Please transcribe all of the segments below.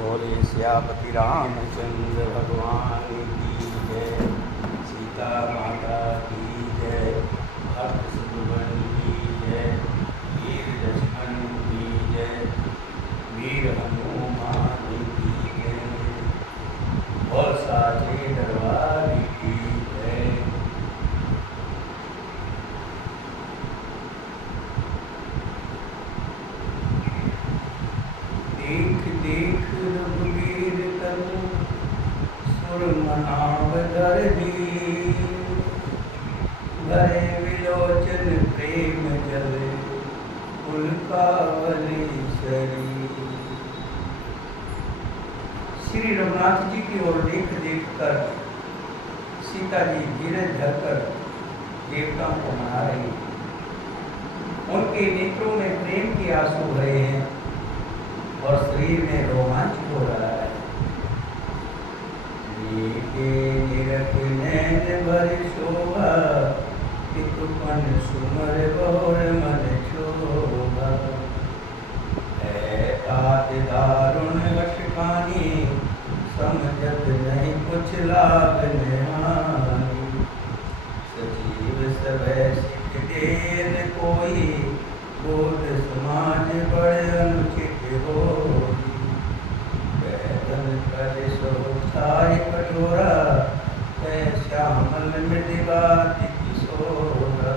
बोले श्यापति रामचंद्र भगवान की जय, सीता माता की जय, भक्त सुब्रमण्य की जय, वीर लक्ष्मण की जय, वीर हनुमान की जय, और साचे दरबार की जय। देख देख रघुवीर तनु सुर मनाव धरनी, भरे विलोचन प्रेम जल पुलकावली सरी। श्री रघुनाथ जी की ओर देख देख कर सीता जी धीरज धरकर देवताओं को मना रही हैं। उनके नेत्रों में प्रेम के आंसू भरे हैं और शरीर में रोमांच हो रहा है। निरख नैन भर शोभा, पितुपन सुमर बहुर मन शोभा। तात दारुण वशकानी, समझत नहीं कुछ लाभ निहानी। सजीव सब सिख देन कोई, बोध समाज बड़े अनुचित होई। वेदन कर सोचाय कठोरा, श्यामल मृदिवाति किशोरा।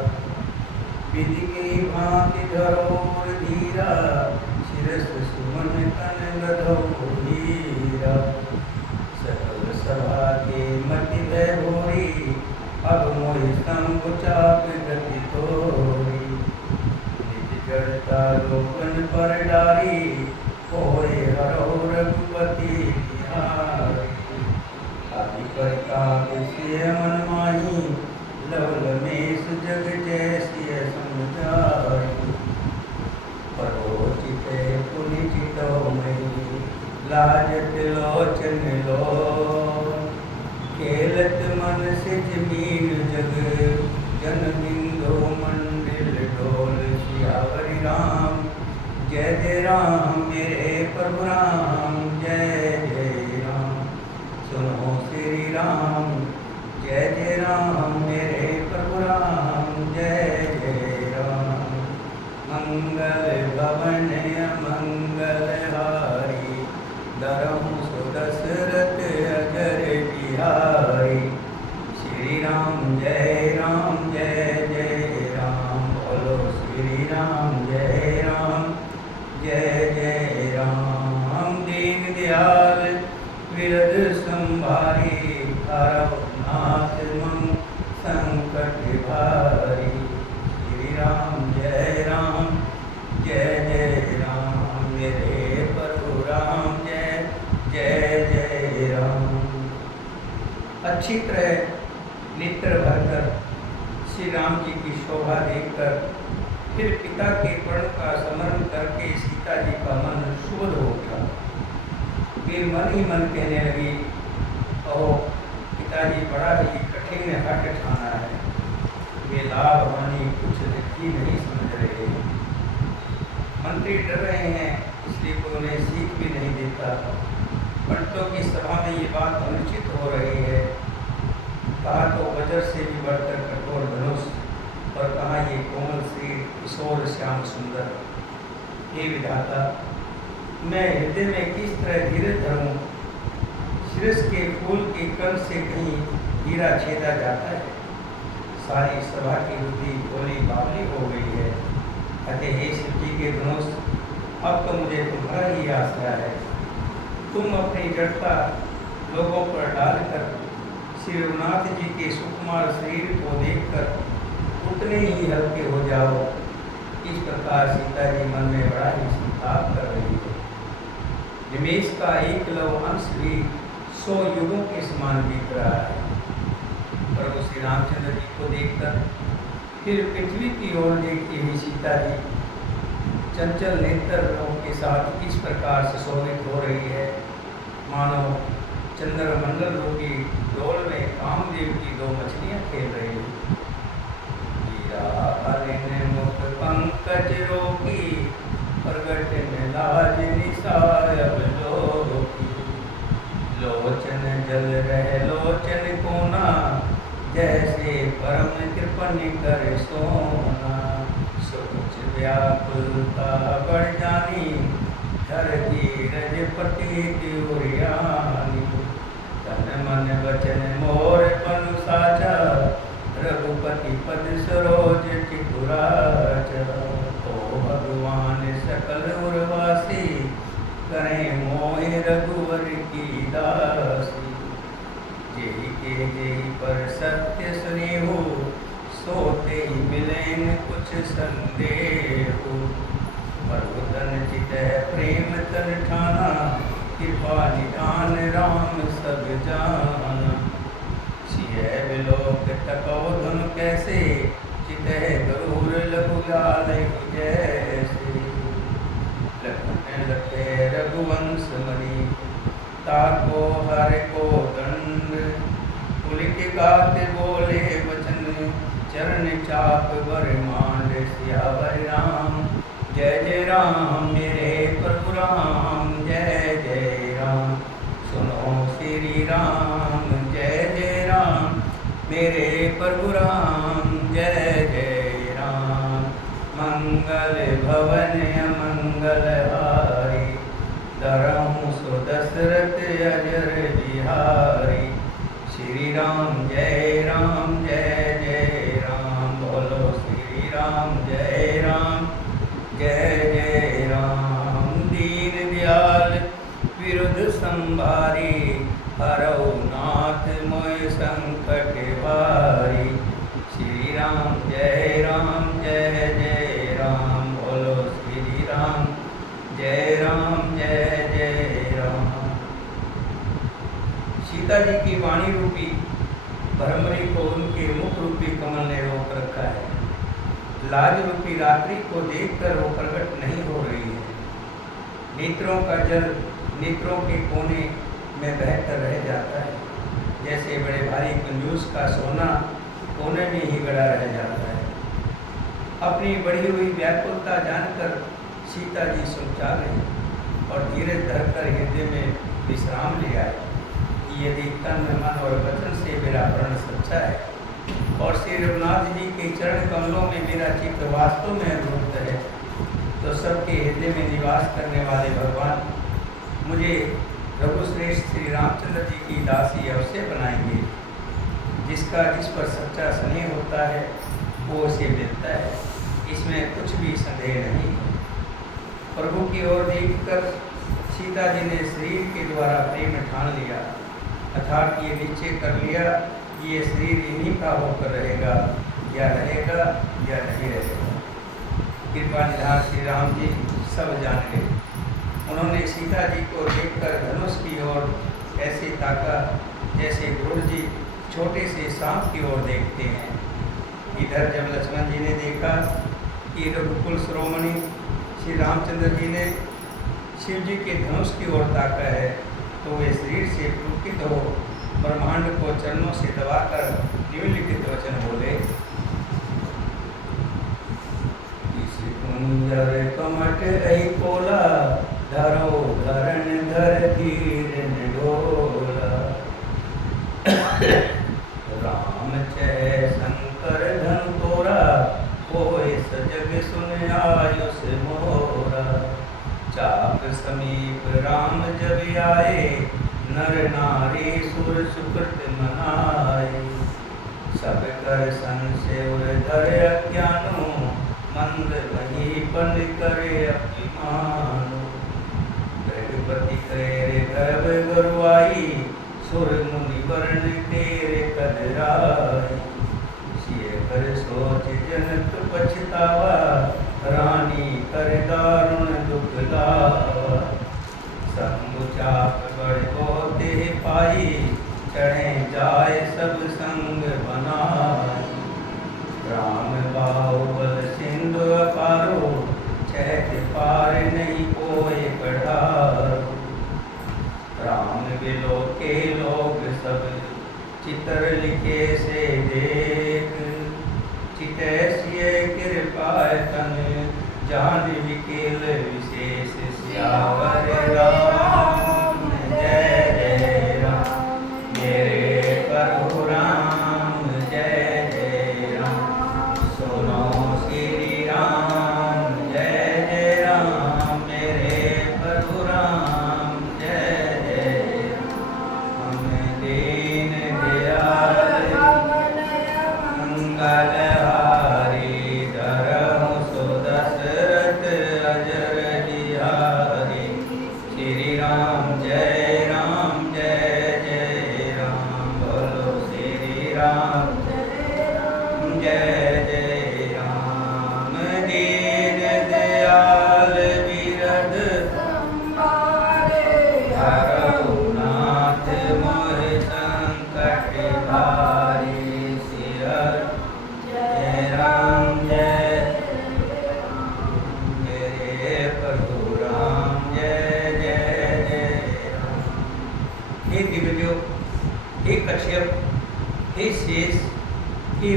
विधि की भांति धरोर धीरा, शिरस सुमन कन गधो हीरा। सकल सभा के मति भय भोरी, अब मोहि संग चाप गति तोरी। जड़ता लोकन पर डारी, होए हरो रघुपति बिहारी। आदि पर काव्य सिय मन माही, लवल मेष जग जैसिय समझाई। परोचित पुनि चितो मई, लाजत लोचन लो। खेलत मन से जमीन जग, जन बिंदु मंडिल डोल। सियावरि राम जय जय राम, मेरे प्रभु राम जय जय राम। सुनो श्री राम जय जय राम, मेरे प्रभु राम जय जय राम। मंगल भवन मंगल हारी, धरहु सुदशरथ अजर बिहारी। श्री राम जय राम, बोलो श्री राम जय जय राम। दीन दयाल विरद संभारी, हरहु नाथ मम संकट भारी। श्री राम जय राम, मेरे प्रभु राम जय जय राम। अच्छी तरह नेत्र भरकर श्री राम जी की शोभा देखकर फिर पिता के प्रण का स्मरण करके सीता जी का मन शुद्ध हो उठा। वे मन ही मन कहने लगी, ओह पिताजी बड़ा ही कठिन हट ठाना है। वे लाभ हानि कुछ ही नहीं समझ रहे। मंत्री डर रहे हैं, इसलिए कोई उन्हें सीख भी नहीं देता। पंडितों की सभा में ये बात अनुचित हो रही है। कहा तो वज्र से भी बढ़कर कठोर धनुष, और कहा ये कोमल श्री किशोर श्याम सुंदर। हे विधाता, मैं हृदय में किस तरह धीरज धरूं? शिरस के फूल के कण से कहीं हीरा छेदा जाता है। सारी सभा की बुद्धि बोली बावली हो गई है। अतः हे शिव जी के धनुष, अब तो मुझे तुम्हारा ही आसरा है। तुम अपनी जड़ता लोगों पर डालकर श्री रघुनाथ जी के सुकुमार शरीर को देखकर उतने ही हल्के हो जाओ। इस प्रकार सीता जी मन में बड़ा ही संताप कर रही है। निमेष का एक लव अंश भी 100 युगों के समान बीत रहा है। प्रभु श्री रामचंद्र जी को देखकर फिर पृथ्वी की ओर देखती हुई सीता जी चंचल नेत्रों के साथ इस प्रकार से शोभित हो रही है, मानो चंद्रमंडल रूपी डोल में कामदेव की 2 मछलियां खेल रही हैं। मुख पंकज रोकी, प्रगट में लाज निसाय लोकी। जल रह लोचन कोना, जैसे परम कृपन कर सोना। सोच व्याकुलता बढ़ जानी, धरती रजपति उरियानी। तन मन वचन मोर पनु साचा, रघुपति पद सरोज चितुराचा। ओ भगवान सकल उर्वासी, करें मोहि रघुवर की दासी। जेहि के जेहि पर सत्य स्नेहु, सोते ही मिलेन कुछ संदेह। प्रभु तन चितह प्रेम तन ठाना, कृपा निधान राम सब जाना। सिय बिलोक तपो धुन कैसे, चितह गरुड़ लघु लाल जैसे। लखन लखे रघुवंश मणि, ताको हर को दंड। पुलिक गाते बोले वचन, चरण चाप बर मांड। सियावर राम जय जय राम, मेरे प्रभु राम जय जय राम। सुनो श्री राम जय जय राम, मेरे प्रभु राम जय जय राम। मंगल भवन अमंगल हारी, धरहु सो दशरथ अजर बिहारी। श्री राम जय जय राम, बोलो श्री राम जय जय राम। दीन दयाल विरुद्ध संभारी, हरौ नाथ मोय संकट वारी। श्री राम जय जय राम, बोलो श्री राम जय राम। सीता जी की वाणी रूपी भ्रमरी को उनके मुख रूपी कमल ने रोक रखा है। लाज रूपी रात्रि को देखकर वो प्रकट नहीं हो रही है। नेत्रों का जल नेत्रों के कोने में बहकर रह जाता है, जैसे बड़े भारी कंजूस का सोना कोने में ही गड़ा रह जाता है। अपनी बढ़ी हुई व्याकुलता जानकर सीता जी सुलझा गई और धीरे धरकर हृदय में विश्राम लिया। यदि तन मन और वचन से मेरा प्रण सच्चा है और श्री रघुनाथ जी के चरण कमलों में मेरा चित्त वास्तव में अनुभूत है, तो सबके हृदय में निवास करने वाले भगवान मुझे रघुश्रेष्ठ श्री रामचंद्र जी की दासी अवश्य बनाएंगे। जिसका जिस पर सच्चा स्नेह होता है वो उसे मिलता है, इसमें कुछ भी संदेह नहीं। प्रभु की ओर देखकर सीता जी ने शरीर के द्वारा प्रेम ठान लिया, अर्थात ये निश्चय कर लिया कि ये शरीर इन्हीं का होकर रहेगा, या रहेगा या नहीं रहेगा। कृपा निधान श्री राम जी सब जान गए। उन्होंने सीता जी को देखकर धनुष की ओर ऐसे ताका जैसे गुरु जी छोटे से सांप की ओर देखते हैं। इधर जब लक्ष्मण जी ने देखा कि रघुकुल शिरोमणि श्री रामचंद्र जी ने शिव जी के धनुष की ओर ताका है, तो वे शरीर से पुलकित हो ब्रह्मांड को चरणों से दबाकर निम्नलिखित वचन बोले। कुंजर कमट ऐ कोला, धरो धरण धर धीर डोला। राम जय शंकर धन तोरा, कोय सजग सुन आयुष मोरा। चाप समीप राम जब आए, नर नारी सुर सुकृत मनाए। सब कर संशय धर अज्ञानो, मंद वही पन करे अभिमानो। रघुपति करे गर्भ गरुआई, सुर मुनि वर्ण तेरे कदराई। सिय कर सोच जनक पछतावा, रानी कर दारुण दुख लावा। संग चाप बड़ होते पाई, चढ़े जाए सब संग बनाई। राम बाहुबल सिंधु अपारो, चैत पार नहीं कोई पढ़ारो। राम बिलो के लोग सब, चित्र लिखे से देख। चितैसिय कृपा तन, जान विकेल विशेष। सियावर राम जय जय राम,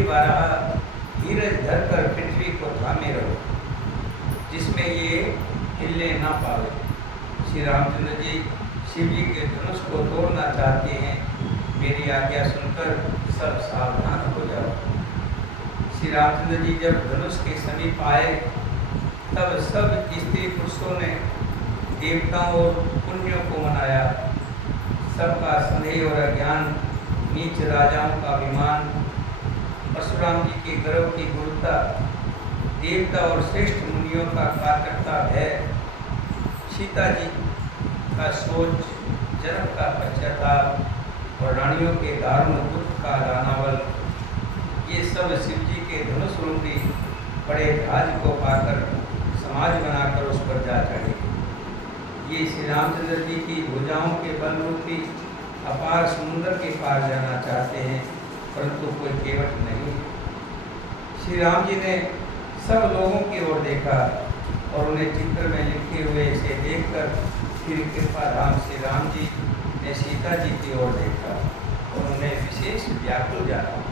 बारह धीरज धरकर पृथ्वी को थामे रहो, जिसमें ये हिले ना पावे। श्री रामचंद्र जी शिव जी के धनुष को तोड़ना चाहते हैं, मेरी आज्ञा सुनकर सब सावधान हो जाओ। श्री रामचंद्र जी जब धनुष के समीप आए, तब सब स्त्री पुरुषों ने देवताओं और पुण्यों को मनाया। सबका संदेह और अज्ञान, नीच राजाओं का अभिमान, परशुराम जी के गर्व की गुरुता, देवता और श्रेष्ठ मुनियों का कातरता भय, सीता जी का सोच, जनक का पश्चाताप और रानियों के दारुण दुख का दानावल, ये सब शिव जी के धनुष रूपी बड़े ध्वज को पाकर समाज बनाकर उस पर जा चढ़े। ये श्री रामचंद्र जी की भुजाओं के बल रूपी अपार समुद्र के पार जाना चाहते हैं, परंतु कोई केवट नहीं। श्री राम जी ने सब लोगों की ओर देखा और उन्हें चित्र में लिखे हुए इसे देखकर फिर कृपा धाम श्री राम जी ने सीता जी की ओर देखा और उन्हें विशेष व्याकुल जाना।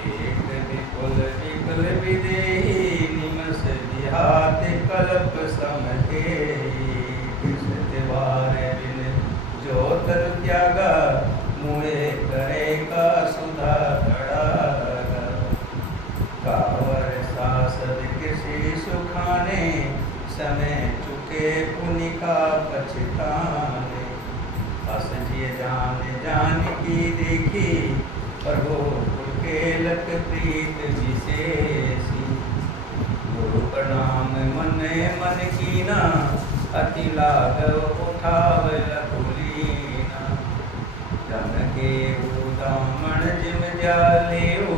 एक विपुल विकल विदेही निमस विहात कल्प समते, तिवार बिन जो तन त्यागा मुए करे का सुधा खड़ा, कावर सासद कृषि सुखाने समय चुके पुनिका पछताने, हस जिय जान जान की देखी प्रभु के लक प्रीत विशेषी, गुरु प्रणाम मन मन कीना अति लागव उठाव लघुलीना, जन के दामन जिम जालेओ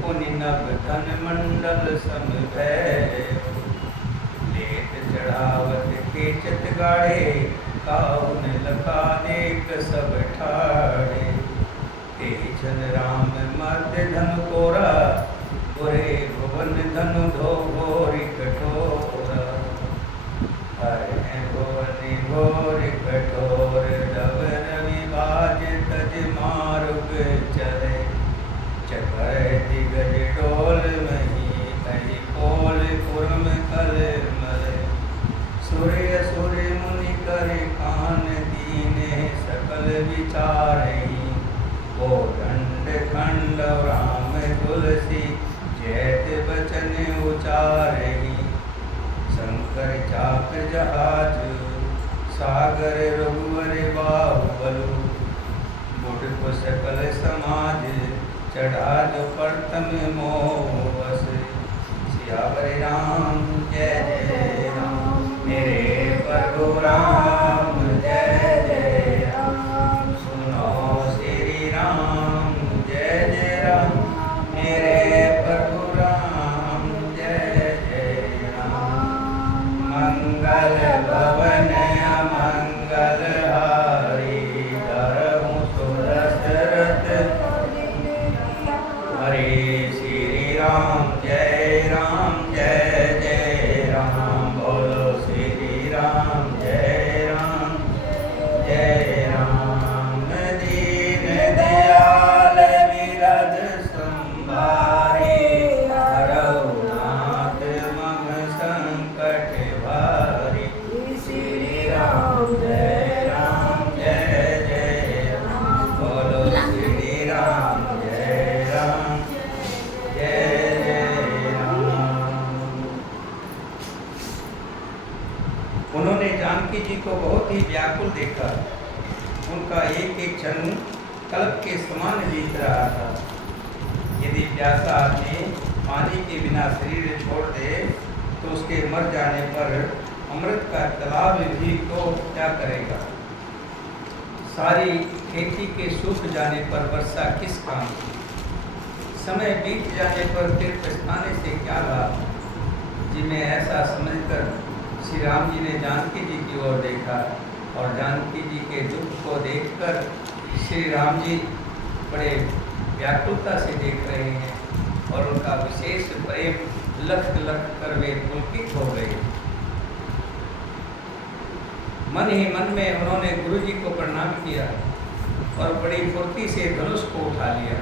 पुनि नभ धन मंडल सम भैयो, लेट चढ़ावत खेचत गाड़े काउन लखा देख सब ठाड़े, तेजन राम मर्द धन कोरा गोरे भुवन धनु धो घोरी कठोरा, हरे भुवन घोर कठोर डब रवि बाज तज मारुग चले, चकर दिगज डोल मही कही कोल कुरम कल मल, सूर्य सूर्य मुनि करे कान दीने सकल विचारही, ओ दंड खंड राम तुलसी जैत बचन उचारही, शंकर चाप जहाज सागर रघुवर बाहुबलु, बुढ़ सकल समाज चढ़ा जो प्रथम मोवस, सियावर राम जय जय राम, मेरे प्रभु राम जय जय राम, सुनो श्री राम जय जय राम, मेरे प्रभु राम जय जय राम, मंगल भवन अमंगल हारी, धरहु सुदशरथ हरे, श्री राम जय राम, बोलो श्री राम जय राम, दीन दयाल विरज संभारी, हरऊ नाथ मम संकट भारी, श्री राम जय राम, बोलो श्री राम जय राम। उन्होंने जानकी जी को बहुत ही व्याकुल देखा, उनका एक एक क्षण कल्प के समान बीत रहा था। यदि प्यासा आदमी पानी के बिना शरीर छोड़ दे तो उसके मर जाने पर अमृत का तालाब भी तो क्या करेगा। सारी खेती के सूख जाने पर वर्षा किस काम की, समय बीत जाने पर फिर पछताने से क्या लाभ। जिन्हें ऐसा समझकर श्री राम जी ने जानकी जी की ओर देखा और जानकी जी के दुख को देखकर श्री राम जी बड़े व्याकुलता से देख रहे हैं और उनका विशेष प्रेम लख लख कर वे पुलकित हो गए। मन ही मन में उन्होंने गुरु जी को प्रणाम किया और बड़ी फुर्ती से धनुष को उठा लिया।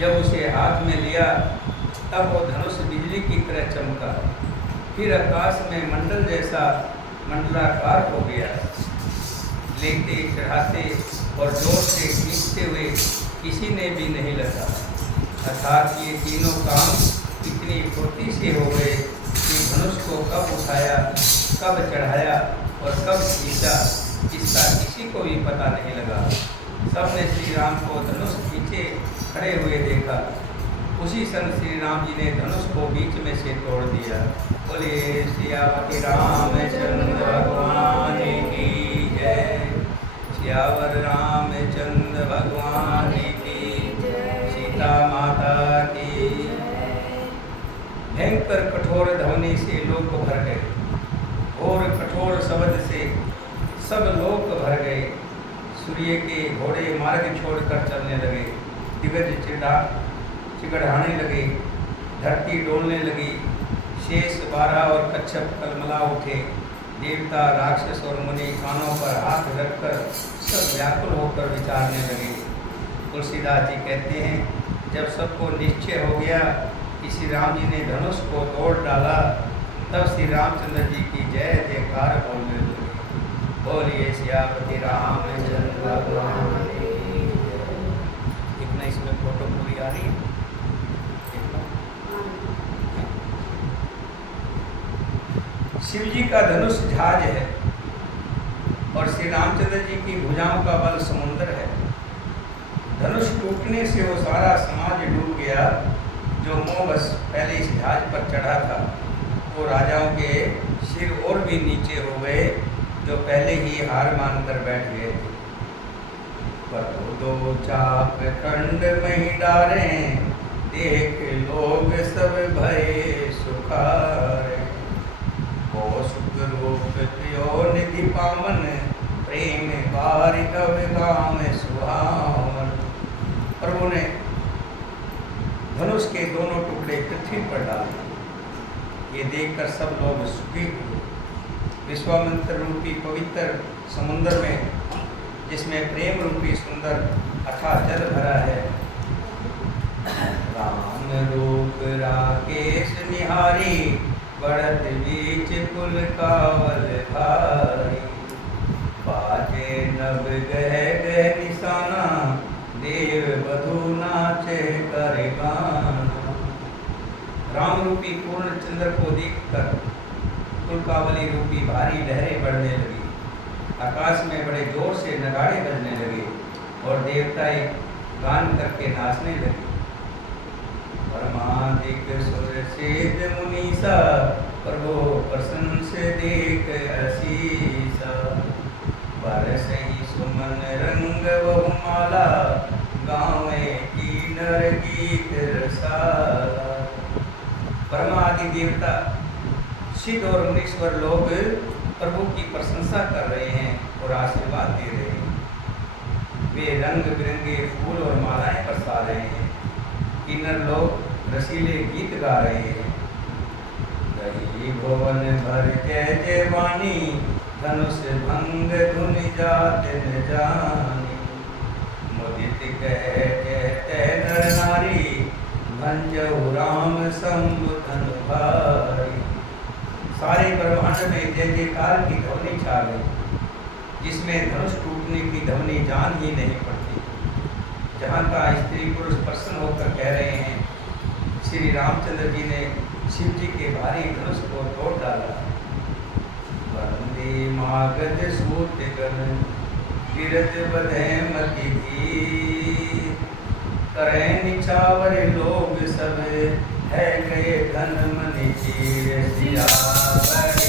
जब उसे हाथ में लिया तब वो धनुष बिजली की तरह चमका, फिर आकाश में मंडल जैसा मंडलाकार हो गया। लेते चढ़ाते और जोर से खींचते हुए किसी ने भी नहीं लगा। अर्थात ये तीनों काम इतनी फुर्ती से हो गए कि धनुष को कब उठाया, कब चढ़ाया और कब खींचा, इसका किसी को भी पता नहीं लगा। सबने श्री राम को धनुष खींचे खड़े हुए देखा। उसी समय श्री राम जी ने धनुष को बीच में से तोड़ दिया। बोलिए सियावती रामचंद्र भगवान की जय। सियावर रामचंद्र भगवान की जय। सीता माता की जय। भयंकर कठोर ध्वनि से लोक भर गए और कठोर शब्द से सब लोक भर गए। सूर्य के घोड़े मार्ग छोड़कर चलने लगे, दिग्गज चिगड़ाने लगे, धरती डोलने लगी, शेष 12 और कच्छप कलमला उठे। देवता राक्षस और मुनि कानों पर हाथ रखकर सब व्याकुल होकर विचारने लगे। तुलसीदास जी कहते हैं, जब सबको निश्चय हो गया कि श्री राम जी ने धनुष को तोड़ डाला, तब श्री रामचंद्र जी की जय जयकार बोलने लगे। बोलिए सियापति रामचंद्र भगवान की जय। इतना इसमें फोटो पूरी आ रही है। शिव जी का धनुष जहाज है और श्री रामचंद्र जी की भुजाओं का बल समुद्र है। धनुष टूटने से वो सारा समाज डूब गया जो मोहवश पहले इस जहाज पर चढ़ा था। वो राजाओं के सिर और भी नीचे हो गए जो पहले ही हार मानकर बैठ गए थे। पर दो चाप खंड में डारे, देख लोग सब भय सुखारे। सुख रूप प्रियो निधि पावन, प्रेम बारिकव गाम सुहावन। प्रभु ने धनुष के दोनों टुकड़े पृथ्वी पर डाले। ये देखकर सब लोग सुखी हुए। विश्वामित्र रूपी पवित्र समुद्र में, जिसमें प्रेम रूपी सुंदर अथाह जल भरा है, राम रूप राकेश निहारी, बढ़त बीच कुल कावल भारी। बाजे नभ गह गह निशाना, देव बधू नाचे कर गाना। राम रूपी पूर्ण चंद्र को देखकर कुलकावली रूपी भारी लहरें बढ़ने लगी। आकाश में बड़े जोर से नगाड़े बजने लगे और देवताएं गान करके नाचने लगे। परमादिक सुर सेज मुनीसा, प्रभु प्रसन्न से देख असीसा। बरस ही सुमन रंग बहुमाला, गावे की नर गीत रसाला। परमादि देवता सिद्ध और मुनीश्वर लोग प्रभु की प्रशंसा कर रहे हैं और आशीर्वाद दे रहे हैं। वे रंग बिरंगे फूल और मालाएं बरसा रहे हैं। किन्नर लोग रसीले गीत गा रहे हैं। गई भुवन भर जय जय वाणी, धनुष भंग धुन जात न जानी। मुदित कह कहते नर नारी, भंजऊ राम शंभु धनु भारी। सारे ब्रह्मांड में जय जयकार की ध्वनि छा गई, जिसमें धनुष टूटने की ध्वनि जान ही नहीं पड़ती। जहाँ का स्त्री पुरुष प्रसन्न होकर कह रहे हैं, श्री रामचंद्र जी ने शिव जी के भारी धनुष को तोड़ डाला। वंदे मागध सूत गण, गिरत बधे मति धीर। करें निछावर लोग सब, है गए धन मन चीर। सियावर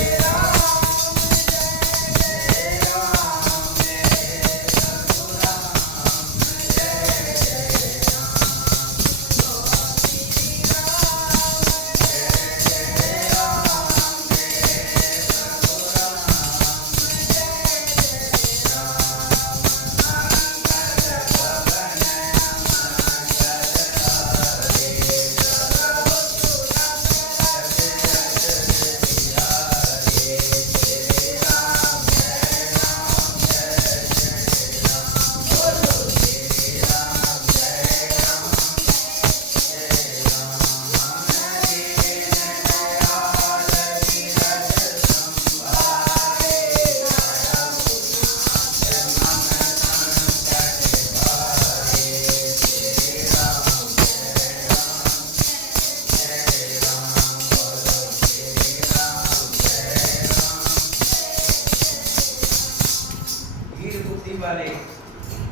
वाले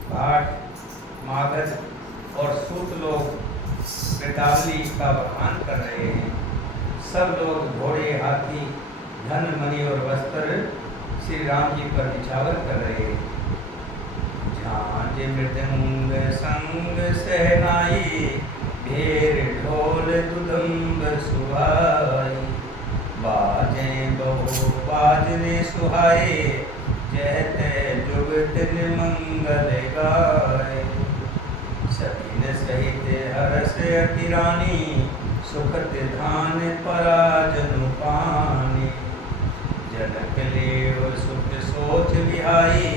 भाट, मागध और सूत लोग वृंदावली का वाहन कर रहे हैं। सब लोग घोड़े, हाथी, धन, मणि और वस्त्र श्री राम जी पर निछावर कर रहे हैं। झांझ मृदंग संग सहनाई, भेर ढोल दुदम्ब सुहाई। बाजे बहु बाजने सुहाए, जयते जुगत मंगल गाए। सतीन सहित हरस अति रानी, सुखत धान पराजनु पानी। जनक लेव सुख सोच विहाई,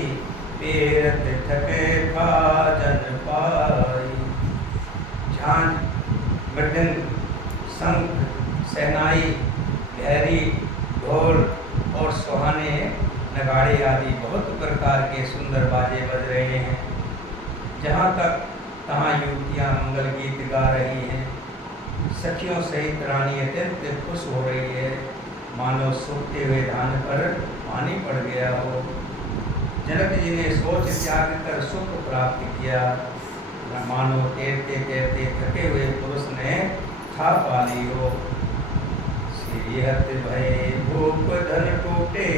पेरत थके भाजन पाई। झांझ, मृदंग, शंख, शहनाई, भैरी, ढोल और सुहाने नगाड़े आदि बहुत प्रकार के सुंदर बाजे बज रहे हैं। जहाँ तक तहाँ युवतियाँ मंगल गीत गा रही हैं। सखियों सहित रानी अत्यंत खुश हो रही है, मानो सूखते हुए धान पर पानी पड़ गया हो। जनक जी ने सोच त्याग कर सुख प्राप्त किया, मानो तैरते तैरते थके हुए पुरुष ने था पा ली हो। श्रीहत भय भूप धन टूटे,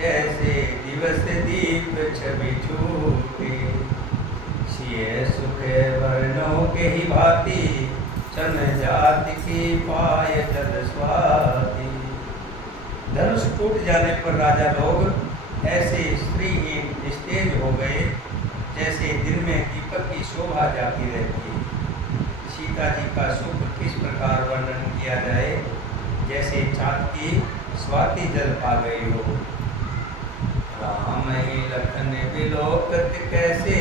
जैसे दिवस दीप छवि छूटे। सिय सुख वर्णों के ही भांति, चन जाति की पाय जल स्वाति। धनुष टूट जाने पर राजा लोग ऐसे स्त्रीहीन निस्तेज हो गए, जैसे दिन में दीपक की शोभा जाती रहती है। सीता जी का सुख किस प्रकार वर्णन किया जाए, जैसे चाँद की स्वाति जल पा गई हो। राम ही लखन विलोकत कैसे,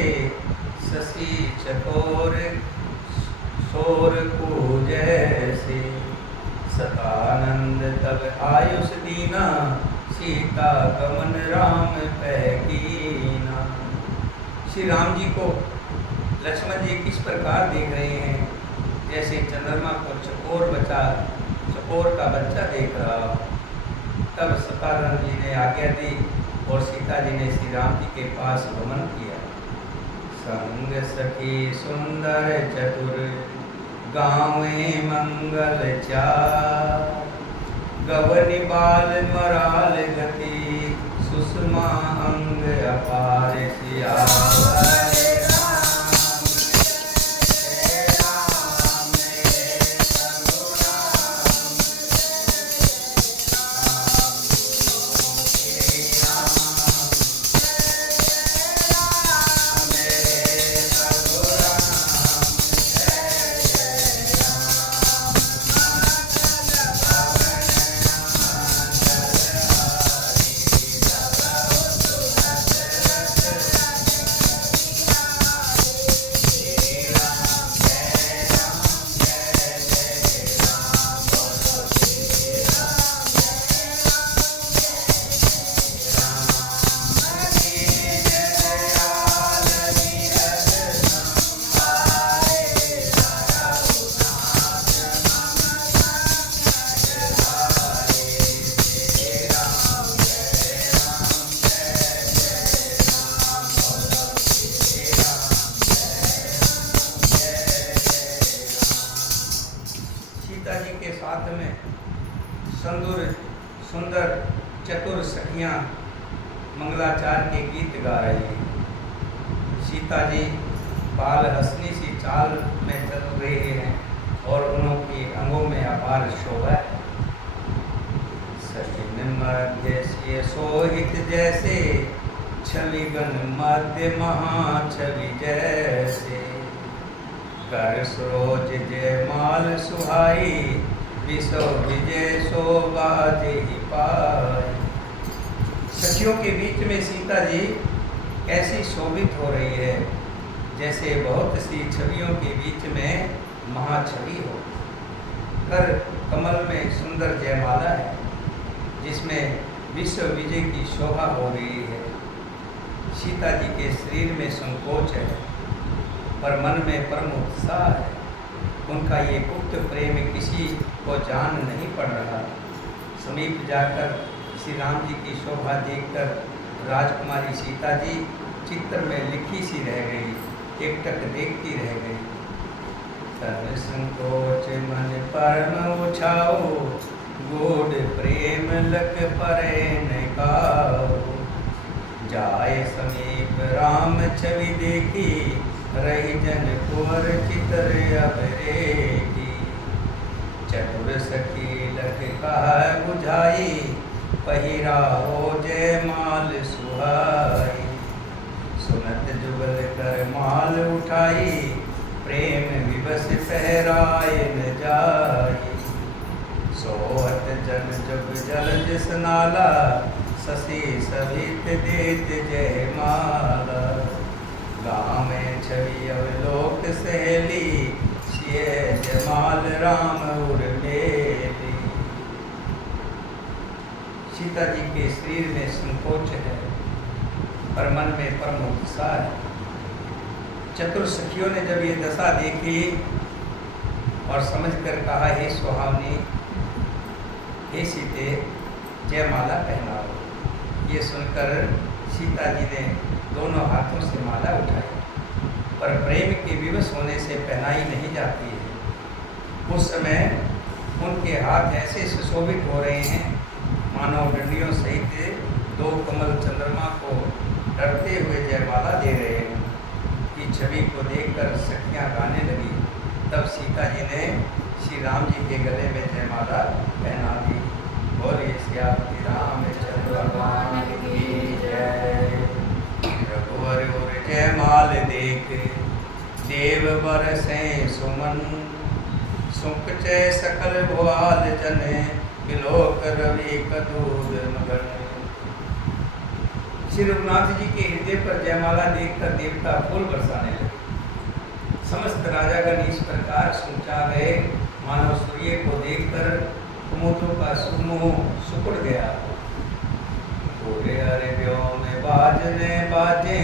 शशि चकोर शोर को जैसे। सतानंद तब आयुष दीना, सीता गमन राम पैकीना। श्री राम जी को लक्ष्मण जी किस प्रकार देख रहे हैं, जैसे चंद्रमा को चकोर का बच्चा देख रहा। तब सतानंद जी ने आज्ञा दी और सीता जी ने श्री राम जी के पास गमन किया। संग सखी सुंदर चतुर, गाँवे मंगल चार। गवनि बाल मराल गति, सुषमा अंग अपार सियावर। सुंदर चतुर सखियाँ मंगलाचार के गीत गा रही हैं। सीता जी बाल हंसनी सी चाल में चल रहे हैं और उनके अंगों में अपार शोभा है। सचिन मध्य से सोहित जैसे, छविगन मध्य महाछवि जैसे। कर सरोज जय माल सुहाई, विसो विजय शोभा देहि पाई। सखियों के बीच में सीता जी कैसी शोभित हो रही है, जैसे बहुत सी छवियों के बीच में महाछवि हो। कर कमल में सुंदर जयमाला है, जिसमें विश्व विजय की शोभा हो रही है। सीता जी के शरीर में संकोच है, पर मन में परम उत्साह है। उनका ये गुप्त प्रेम किसी को जान नहीं पड़ रहा। समीप जाकर श्री राम जी की शोभा देखकर राजकुमारी सीता जी चित्र में लिखी सी रह गई, एकटक देखती रह गई। तन संकोच मन परम उछाओ, गोड प्रेम लग परे न काओ। जाए समीप राम छवि देखी, रही जन कुंवर चित्र अब रेखी। चतुर सखी लख कहा बुझाई, पहिरा हो जय माल सुहाई। सुनत जुगल कर माल उठाई, प्रेम विवश पहराए न जाई। सोहत जन जुग जल जिस नाला, ससी सवित देत जय माला। गाँव में छवि अवलोक सहेली, सिय जमाल राम उर्मेली। सीता जी के शरीर में संकोच है पर मन में परम उत्साह है। चतुर सखियों ने जब ये दशा देखी और समझकर कहा, हे सुहावनी, हे सीते, जयमाला पहनाओ। ये सुनकर सीता जी ने दोनों हाथों से माला उठाई, पर प्रेम के विवश होने से पहनाई नहीं जाती है। उस समय उनके हाथ ऐसे सुशोभित हो रहे हैं मानो डंडियों सहित दो कमल चंद्रमा को डरते हुए जयमाला दे रहे हैं। कि छवि को देखकर सखियाँ गाने लगी। तब सीता जी ने श्री राम जी के गले में जयमाला पहना दी। बोले श्यामति रामचंद्र भगवान की जय। रघुवर और जयमाल देख, देव बरसे सुमन। सुख चय सकल भुआल जने, बिलोक रवि कदूर मगन। श्री रघुनाथ जी के हृदय पर जयमाला देखकर देवता फूल बरसाने लगे। समस्त राजागण इस प्रकार सोचा गए मानो सूर्य को देखकर कुमुदों का सुमोह सुकुड़ गया। पूरे हरे व्योम में बाजने बाजे,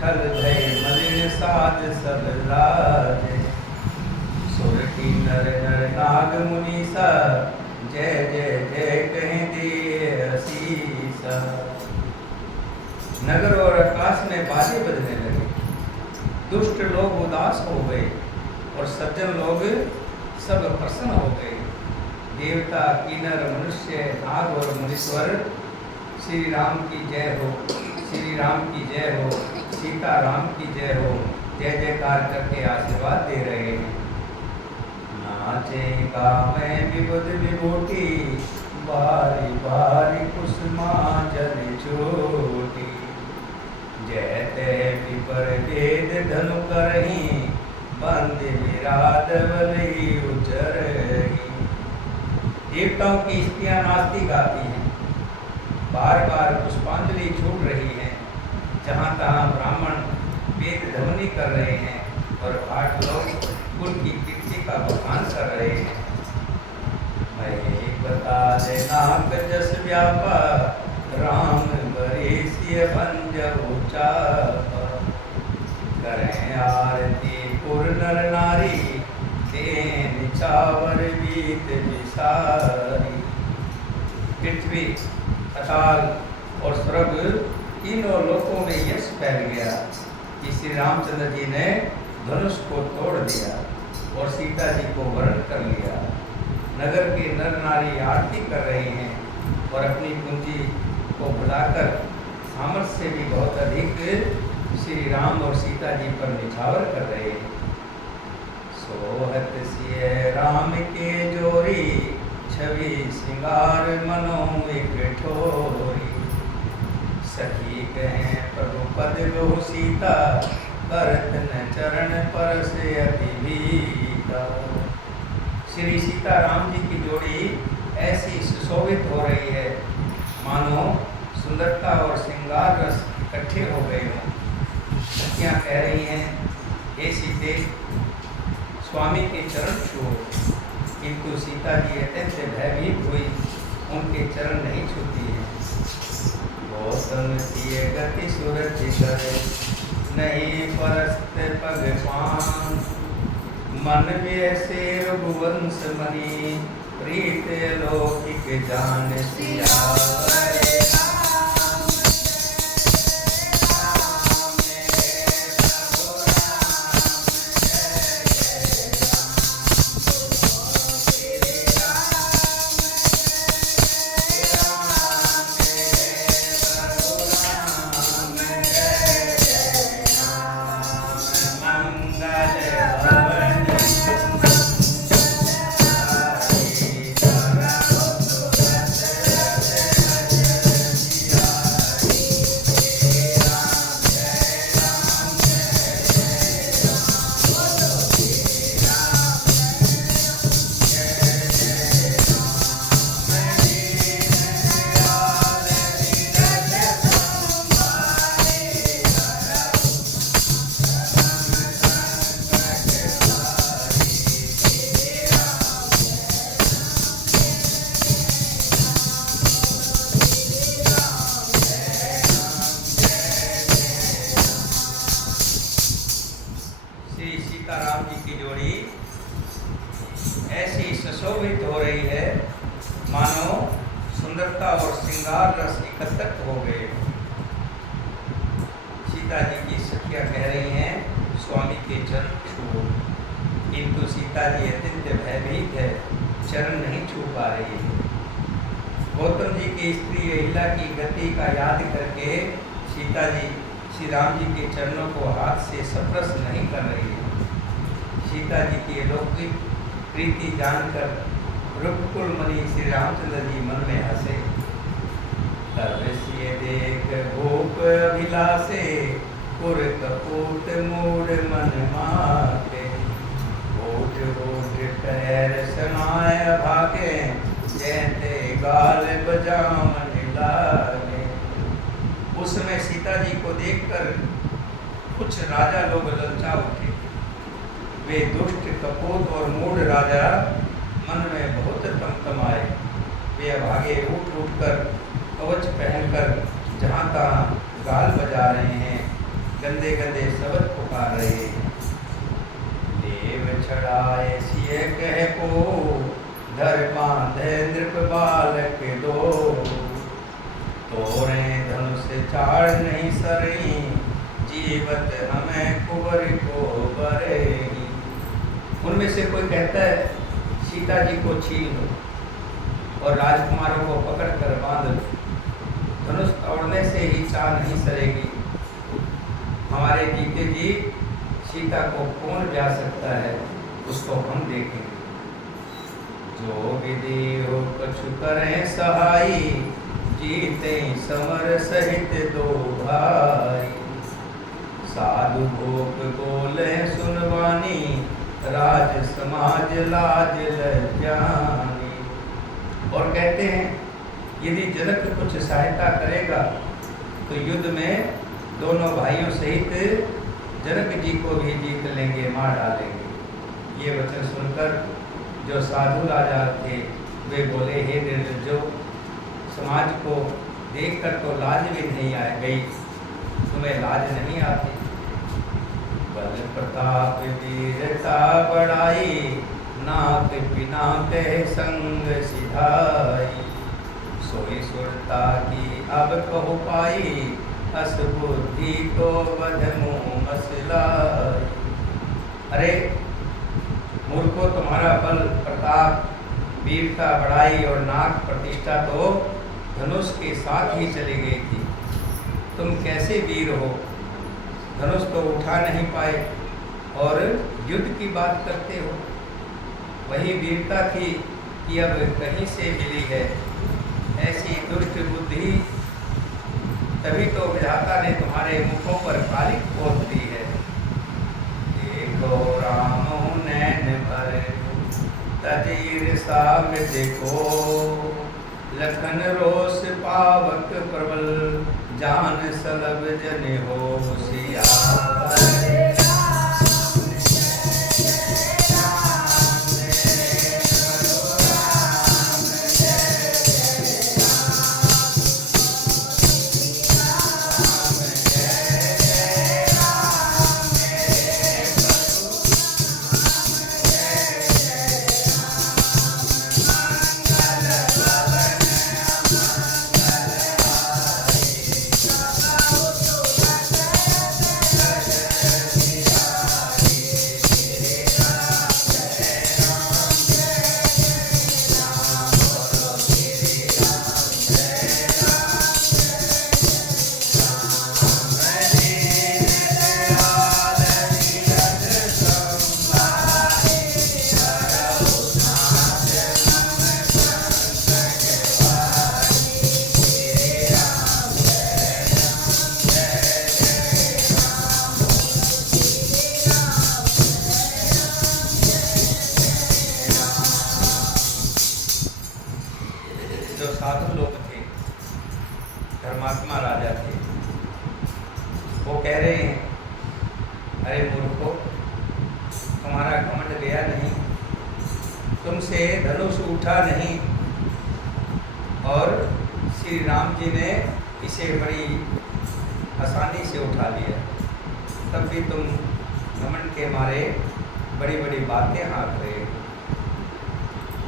खल भय मलिन साध सब लाजे। सुर की नर नर नाग मुनीसा, जय जय जय कहें दिए असीसा। नगर और आकाश में बाजे बजने लगे। दुष्ट लोग उदास हो गए और सज्जन लोग सब प्रसन्न हो गए। देवता, किन्नर, मनुष्य, नाग और मुनीश्वर श्री राम की जय हो, श्री राम की जय हो, सीता राम की जय हो, जय जयकार करके आशीर्वाद दे रहे हैं। नाचे गावे विबुध विभूति, बारी बारी कुसुमांजलि छोटी। जयते विपर वेद धनु करही, बंद विराट बलि उचरही। देवताओं की स्त्रियां नाचती गाती हैं, बार बार पुष्पांजलि छूट रही हैं। जहाँ तहाँ ब्राह्मण वेद ध्वनि कर रहे हैं और आठ लोग उनकी कीर्ति का बखान कर रहे हैं। मैं बता देना जस व्यापा, राम बरेसिय भंज उचापा। करें आरती पुर नर नारी, देन चावर बीत विसारी। पृथ्वी, अकाल और स्वर्ग तीनों लोकों में यश फैल गया कि श्री रामचंद्र जी ने धनुष को तोड़ दिया और सीता जी को वरण कर लिया। नगर के नर नारी आरती कर रहे हैं और अपनी पूंजी को बुलाकर सामर्थ्य से भी बहुत अधिक श्री राम और सीता जी पर निछावर कर रहे हैं। सोहत सिय राम के जोरी, छवि सिंगार मनो एक ठोरी। सखी कहें प्रभु पद लो सीता, करत न चरण पर से अति भीता। श्री सीता राम जी की जोड़ी ऐसी सुशोभित हो रही है मानो सुंदरता और श्रृंगार रस इकट्ठे हो गए हों। सखियाँ कह रही हैं, हे सीते, स्वामी के चरण छुओ। किंतु सीता जी अत्यंत भयभीत हुई, उनके चरण नहीं छूती है। गौतम सिय गति सुरक्षित करे, नहीं परस्त पग पान। मन में से रघुवंश मणि, प्रीत लौकिक जान सिया। सीता जी की सखियाँ कह रही हैं स्वामी के चरण छुओ, किंतु सीता जी अत्यंत भयभीत है, चरण नहीं छू पा रही है। गौतम जी की स्त्री अहिला की गति का याद करके सीता जी श्री राम जी के चरणों को हाथ से स्पर्श नहीं कर रही है। सीता जी की अलौकिक प्रीति जानकर रुकुल मणि श्री रामचंद्र जी मन में हंसे। तब सिय देख भूप अभिलाषे, पुर कपूट मूड मन माके, ओठ ओठ पैर समाय भागे, जैते गाल बजावन लागे। उस समय सीता जी को देखकर कुछ राजा लोग ललचा उठे। वे दुष्ट कपूत और मूढ़ राजा मन में बहुत तमतमाए। वे अभागे उठ उठकर कवच पहनकर जहाँ तहाँ गाल बजा रहे हैं, गंदे गंदे शब्द पुकार रहे हैं। देव छड़ाए सिय कह को, धर बांधे नृप बालक दो, तोरे धनुष चाड़ नहीं सरी, जीवत हमें कुंवर को बरे। उनमें से कोई कहता है सीता जी को छीन लो और राजकुमारों को पकड़ कर बांध लो, धनुष तोड़ने से ही चाल नहीं सरेगी। हमारे जीते जी सीता को कौन ब्याह सकता है, उसको हम देखेंगे। जो विधि हो कछु करें सहाई, जीते समर सहित दो भाई। साधु भोग बोले सुनवानी, राज समाज लाज लज्जानी। और कहते हैं यदि जनक कुछ सहायता करेगा तो युद्ध में दोनों भाइयों सहित जनक जी को भी जीत लेंगे, मार डालेंगे। ये वचन सुनकर जो साधु राजा थे वे बोले, हे निर्लज्जो, समाज को देखकर तो लाज भी नहीं आ गई, तुम्हें लाज नहीं आती। बल प्रताप वीरता बढ़ाई, नाक बिना कह संग सिधाई। सोई सुरता की अब कहो पाई, अस बुद्धि को बध मुँह मसलाई। अरे मूर्खो, तुम्हारा बल प्रताप वीरता बढ़ाई और नाक प्रतिष्ठा तो धनुष के साथ ही चली गई थी। तुम कैसे वीर हो, धनुष तो उठा नहीं पाए और युद्ध की बात करते हो। वही वीरता थी कि अब कहीं से मिली है। ऐसी दुष्ट बुद्धि, तभी तो विधाता ने तुम्हारे मुखों पर कालिक पोत दी है। देखो राम नैन भर तजीर साम देखो, लखन रोष पावक प्रबल, जान सलब जन हो सियावर। साधु लोग थे, धर्मात्मा राजा थे, वो कह रहे हैं, अरे मूर्खो, तुम्हारा घमंड गया नहीं, तुमसे धनुष उठा नहीं और श्री राम जी ने इसे बड़ी आसानी से उठा लिया, तब भी तुम घमंड के मारे बड़ी बड़ी बातें हाँक रहे हो।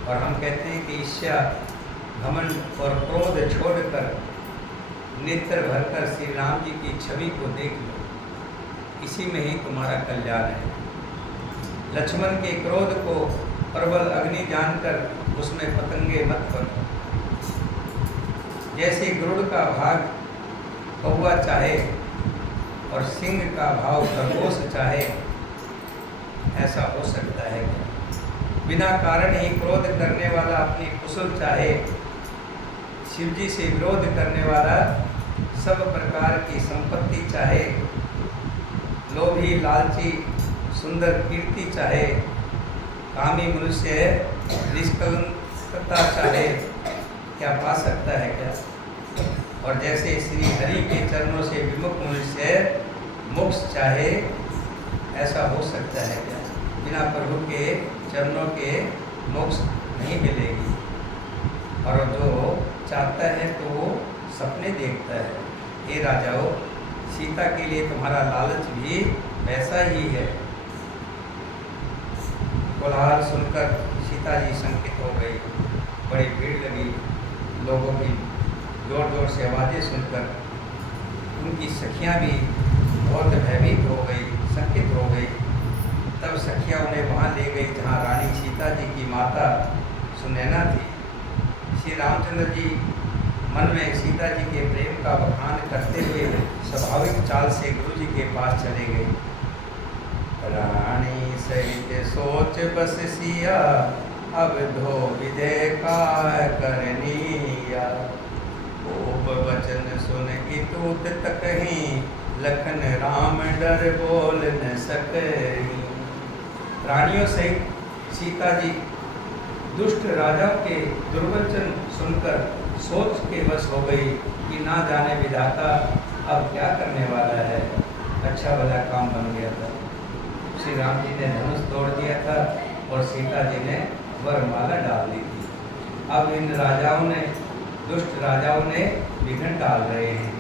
और हम कहते हैं कि ईर्ष्या, घमंड और क्रोध छोड़कर नेत्र भरकर श्री राम जी की छवि को देख लो। इसी में ही तुम्हारा कल्याण है। लक्ष्मण के क्रोध को प्रबल अग्नि जानकर उसमें पतंगे मत करो। जैसे गरुड़ का भाग कौवा चाहे और सिंह का भाव खरगोश चाहे, ऐसा हो सकता है क्या? बिना कारण ही क्रोध करने वाला अपनी कुशल चाहे, शिव जी से विरोध करने वाला सब प्रकार की संपत्ति चाहे, लोभी लालची सुंदर कीर्ति चाहे, कामी मनुष्य निष्कलंकता चाहे, क्या पा सकता है क्या? और जैसे श्री हरि के चरणों से विमुख मनुष्य मोक्ष चाहे, ऐसा हो सकता है क्या? बिना प्रभु के चरणों के मोक्ष नहीं मिलेगी। और जो चाहता है तो वो सपने देखता है। हे राजाओं, सीता के लिए तुम्हारा लालच भी वैसा ही है। कोलाहल सुनकर सीता जी शंकित हो गई। बड़ी भीड़ लगी लोगों की, जोर जोर से आवाज़ें सुनकर उनकी सखियां भी बहुत भयभीत हो गई, शंकित हो गई। तब सखियां उन्हें वहाँ ले गई जहाँ रानी सीता जी की माता सुनैना थी। श्री रामचंद्र जी मन में सीता जी के प्रेम का बखान करते हुए स्वाभाविक चाल से गुरु जी के पास चले गए। रानी सहित सोच बस सिया, अब धो विधे का करनिया। कोप वचन सुन की तूत तक ही, लखन राम डर बोल न सके। रानियों सहित सीता जी दुष्ट राजा के दुर्वचन सुनकर सोच के वश हो गई कि ना जाने विधाता अब क्या करने वाला है। अच्छा भला काम बन गया था। श्री राम जी ने धनुष तोड़ दिया था और सीता जी ने वरमाला डाल दी थी। अब इन राजाओं ने, दुष्ट राजाओं ने विघ्न डाल रहे हैं,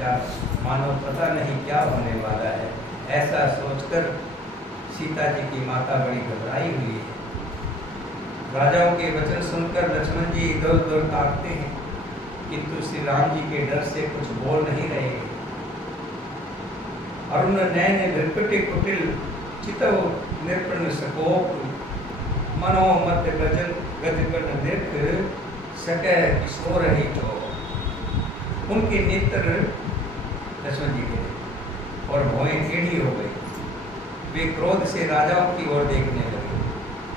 या मानो पता नहीं क्या होने वाला है। ऐसा सोचकर सीता जी की माता बड़ी घबराई हुई है। राजाओं के वचन सुनकर लक्ष्मण जी इधर उधर ताकते हैं, किंतु श्री राम जी के डर से कुछ बोल नहीं रहे। अरुण नयन भृकुटि कुटिल चितव निर्पण सकोप, मनो मत गजन गजगन निर्ख सके किशोर ही तो। उनके नेत्र लक्ष्मण जी के और भौएं टेढ़ी हो गई। वे क्रोध से राजाओं की ओर देखने लगे,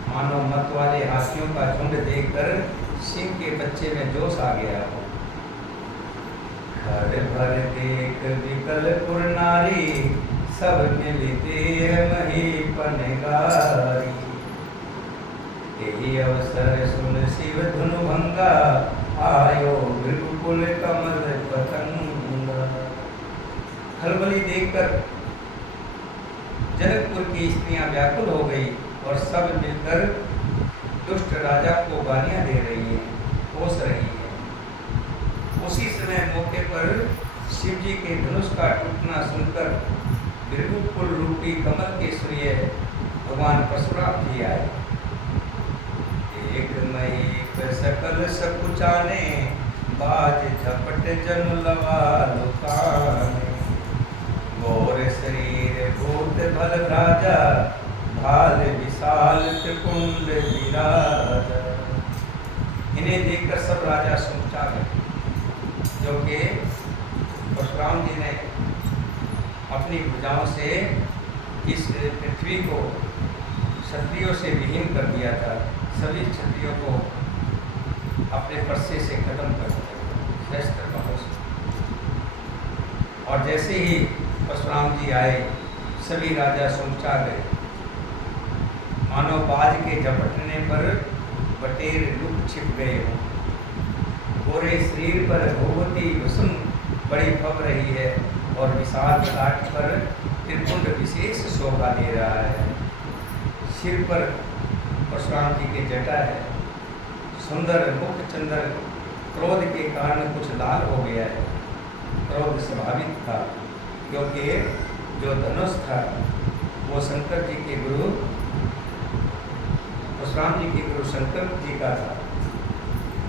मानो मत वाले हाथियों का झुंड देखकर सिंह के बच्चे में जोश आ गया हो। घर भर देख विकल पुर नारी, सब मिलते महीपन गारी। यही अवसर सुन शिव धुनु भंगा, आयो भृगुकुल कमल पतंगा। खलबली देखकर जनकपुर की स्त्रियां व्याकुल हो गई और सब मिलकर दुष्ट राजा को गालियां दे रही हैं, कोस रही हैं। उसी समय मौके पर शिव जी के धनुष का टूटना सुनकर भृगुकुल रूपी कमल के सूर्य भगवान परशुराम जी आए। एक मई सकल सकुचाने, बाज झपट जन लवा लुकाने। गौर शरीर भूत भल राजा, भाल विशाल त्रिपुंड विराजा। इन्हें देखकर सब राजा समझा गए, जो कि परशुराम जी ने अपनी भुजाओं से इस पृथ्वी को क्षत्रियों से विहीन कर दिया था। सभी क्षत्रियों को अपने पर्से से खत्म कर दिया शस्त्र बलों से। और जैसे ही परशुराम जी आए, सभी राजा समझा गए, मानो बाज के झपटने पर बटेर लुक छिप गए हों। गोरे शरीर पर भगवती कुसुम बड़ी फब रही है और विशाल लाट पर त्रिपुंड विशेष शोभा दे रहा है। सिर पर परशुराम जी की जटा है। सुंदर मुख चंद्र क्रोध के कारण कुछ लाल हो गया है। क्रोध स्वाभाविक था, क्योंकि जो धनुष था वो शंकर जी के गुरु, परशुराम जी के गुरु शंकर जी का था।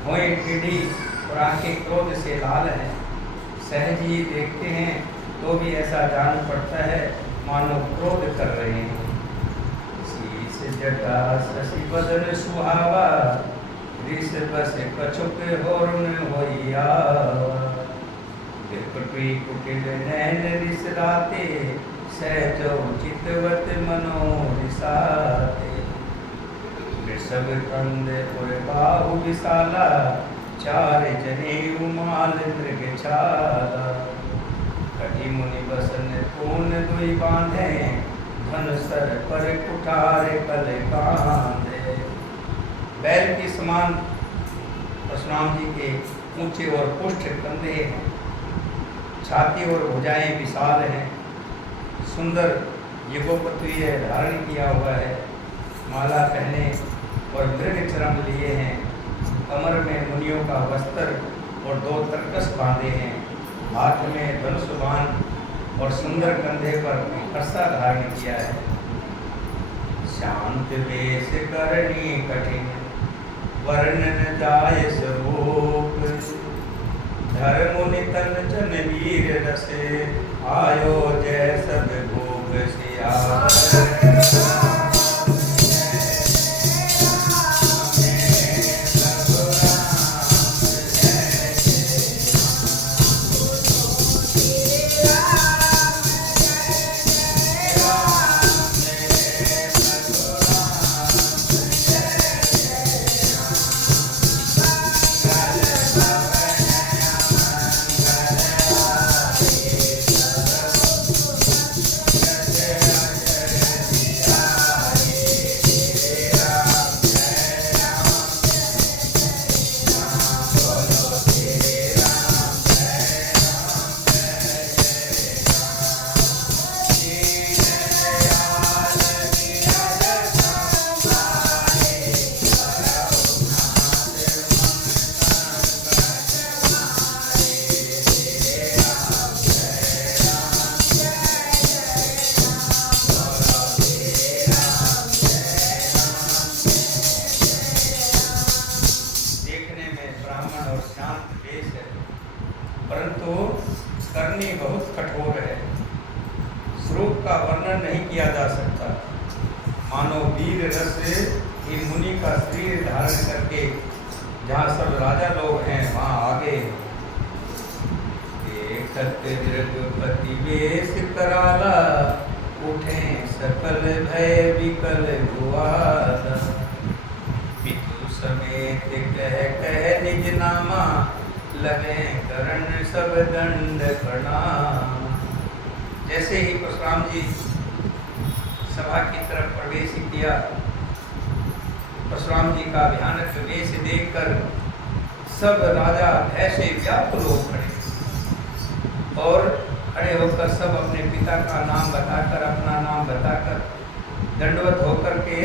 भौएं टेढ़ी और आंखें क्रोध से लाल हैं। सहज ही देखते हैं तो भी ऐसा जान पड़ता है मानो क्रोध कर रहे हैं। शीश जटा शशि बदन सुहावा, ऋष बस कछुक होरुन होइया। बिरपटुई कुटिल नैन ऋष राते, सहजो चितवत मनो रिसाते। वृषभ कंद और बाहु विशाला, चार जने उमाल मृगछाला। कटी मुनि बसन पून दुई बांधे, धन सर पर कुठार कल कांधे। बैल के समान परशुराम जी के ऊंचे और पुष्ट कंधे हैं, छाती और भुजाएं विशाल हैं, सुंदर युगोपत्रीय धारण किया हुआ है, माला पहने और मृग चरम लिए हैं, कमर में मुनियों का वस्त्र और 2 तरकस बांधे हैं, हाथ में धनुष बाण और सुंदर कंधे पर फरसा धारण किया है। शांत वेश करनी कठिन, वर्णन जाय स्वरूप। धर्म नितन जन वीर रसे, आयो जय सब भोग सिया। परंतु करनी बहुत कठोर है, स्वरूप का वर्णन नहीं किया जा सकता। मानो वीर रस इन मुनि का शरीर धारण करके जहाँ सब राजा लोग हैं वहाँ आगे। देखत रघुपति वेश कराला, उठे सकल भय विकल गुआला। पितु समेत कह कह निज नामा, लगे करण सब दंड प्रणाम। जैसे ही परशुराम जी सभा की तरफ प्रवेश किया, परशुराम जी का भयानक वेश देखकर सब राजा भय से व्याकुल हो पड़े और खड़े होकर सब अपने पिता का नाम बताकर, अपना नाम बताकर दंडवत होकर के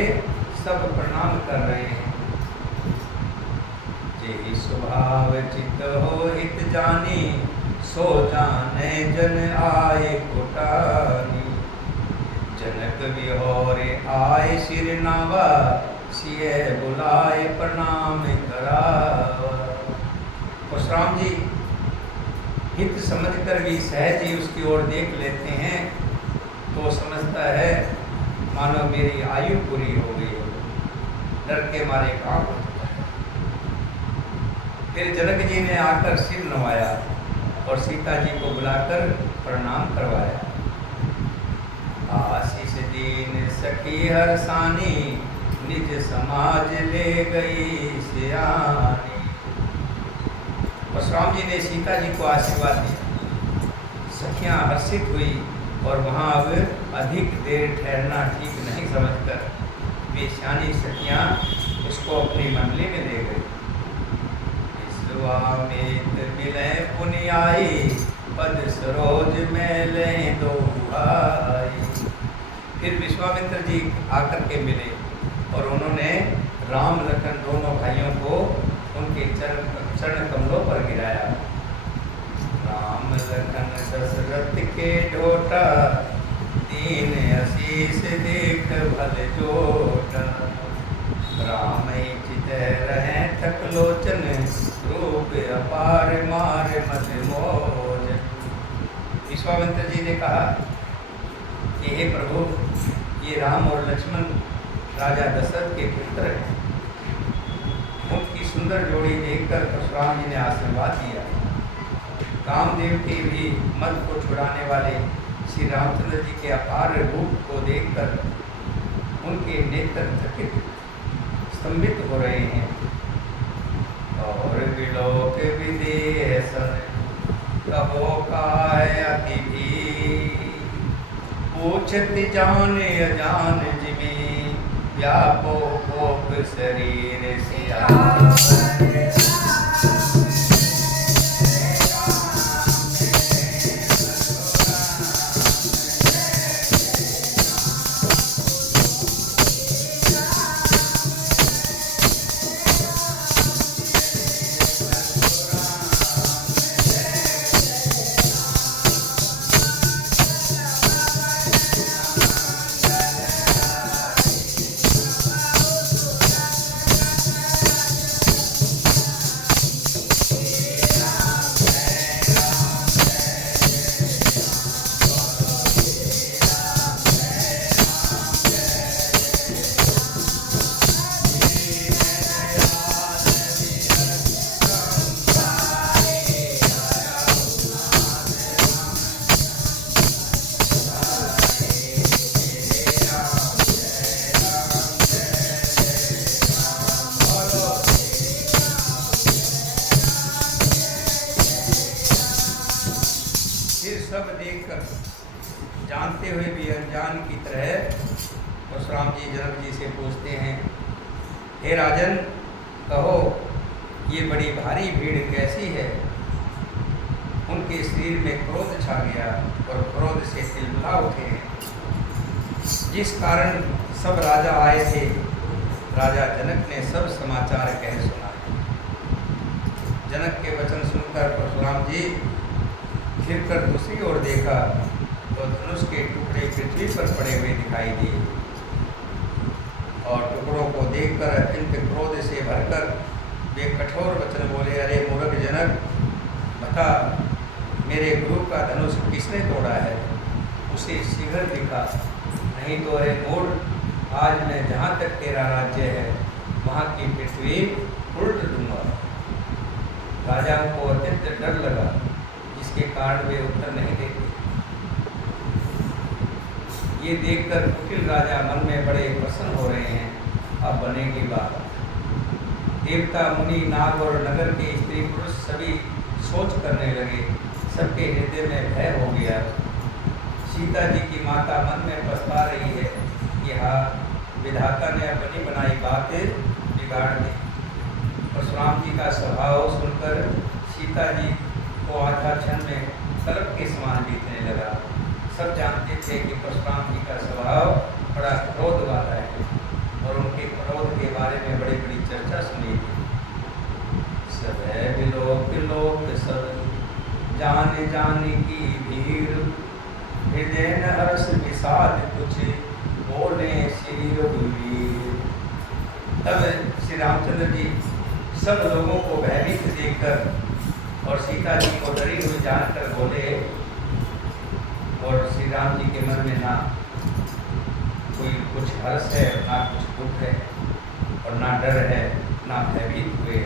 सब प्रणाम कर रहे हैं। जेहि स्वभाव चित्त हो हित जानी, सो जाने जन आए कोटानी। जनक विहोर आए सिर नावा, सिए बुलाए प्रणाम करावा। परशुराम जी हित समझकर भी सहज ही उसकी ओर देख लेते हैं तो समझता है मानो मेरी आयु पूरी हो गई हो, डर के मारे कांप उठता है। फिर जनक जी ने आकर सिर नवाया और सीता जी को बुलाकर प्रणाम करवाया। आशीष दीन सखी हरसानी, निज समाज ले गई सियानी। परशुराम जी ने सीता जी को आशीर्वाद दिया। सखियां हर्षित हुई और वहाँ अब अधिक देर ठहरना ठीक नहीं समझकर वे सियानी सखियां उसको अपनी मंडली में ले गई। विश्वामित्र मिले पुनि आई, पद सरोज में ले दो आई। फिर विश्वामित्र जी आकर के मिले और उन्होंने राम लखन दोनों भाइयों को उनके चरण कमलों पर गिराया। राम लखन दशरथ के ढोटा, दीन आशीष देख भल जोटा। राम चित रहे थक लोचन, रूप अपार मार मत मोज। विश्वामित्र जी ने कहा कि कि हे प्रभु, ये राम और लक्ष्मण राजा दशरथ के पुत्र हैं। उनकी सुंदर जोड़ी देखकर परशुराम जी ने आशीर्वाद दिया। कामदेव के भी मन को छुड़ाने वाले श्री रामचंद्र जी के अपार रूप को देखकर उनके नेत्र थकित स्तंभित हो रहे हैं। और विलोक विदेशन कहो काय अतिथि, पूछत जान अजान जिमे व्यापो कोप शरीर सियावर। सब देखकर जानते हुए भी अनजान की तरह परशुराम जी जनक जी से पूछते हैं, हे राजन, कहो ये बड़ी भारी भीड़ कैसी है? उनके शरीर में क्रोध छा गया और क्रोध से तिलमिला उठे हैं, जिस कारण सब राजा आए थे। राजा जनक ने सब समाचार कह सुनाए। जनक के वचन सुनकर परशुराम जी फिरकर दूसरी ओर देखा तो धनुष के टुकड़े पृथ्वी पर पड़े हुए दिखाई दिए और टुकड़ों को देखकर अत्यंत क्रोध से भरकर वे कठोर वचन बोले, अरे मूर्ख जनक, बता मेरे गुरु का धनुष किसने तोड़ा है? उसे शीघ्र दिखा, नहीं तो अरे मूढ़, आज मैं जहाँ तक तेरा राज्य है वहाँ की पृथ्वी उल्ट दूंगा। राजा को अत्यंत डर लगा, जिसके कारण वे उत्तर नहीं देते। ये देखकर कुटिल राजा मन में बड़े प्रसन्न हो रहे हैं, अब बनेगी बात। देवता, मुनि, नाग और नगर के स्त्री पुरुष सभी सोच करने लगे। सबके हृदय में भय हो गया। सीता जी की माता मन में पछता रही है कि हाँ, विधाता ने अपनी बनाई बातें बिगाड़ दी। परशुराम जी का स्वभाव सुनकर सीता जी को आधा क्षण में कल्प के समान बीतने लगा। सब जानते थे कि परशुराम जी का स्वभाव बड़ा क्रोध वाला है और उनके क्रोध के बारे में बड़ी बड़ी चर्चा सुनी थी। सब है विलोक लोक सब जाने जाने की भीड़, हृदय न हर्ष विषाद कुछ बोले श्री रघुवीर। तब श्री रामचंद्र जी सब लोगों को भयभीत देखकर और सीता जी को डरी हुई जानकर बोले, और श्री राम जी के मन में ना कोई कुछ हर्ष है, ना कुछ दुख है और ना डर है, ना भयभीत हुए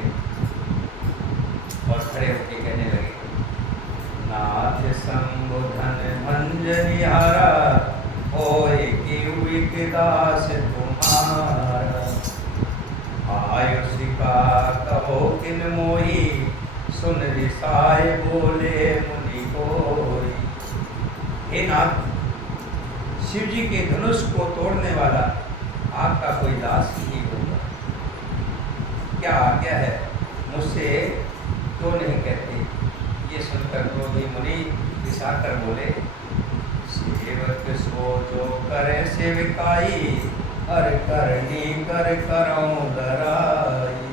और खड़े होकर कहने लगे, नाथ संबोधन मंजनिहारा होए कि दास तुम्हारा, आयुष का कहो किन मोही सुन रिसाए बोले मुनि कोई। हे नाथ, शिव जी के धनुष को तोड़ने वाला आपका कोई दास ही होगा। क्या आज्ञा है, मुझसे क्यों नहीं कहते? ये सुनकर क्रोधी मुनि रिसाकर बोले, सेवक सो जो करे सेविकाई, हर करनी कर करऊं दराई।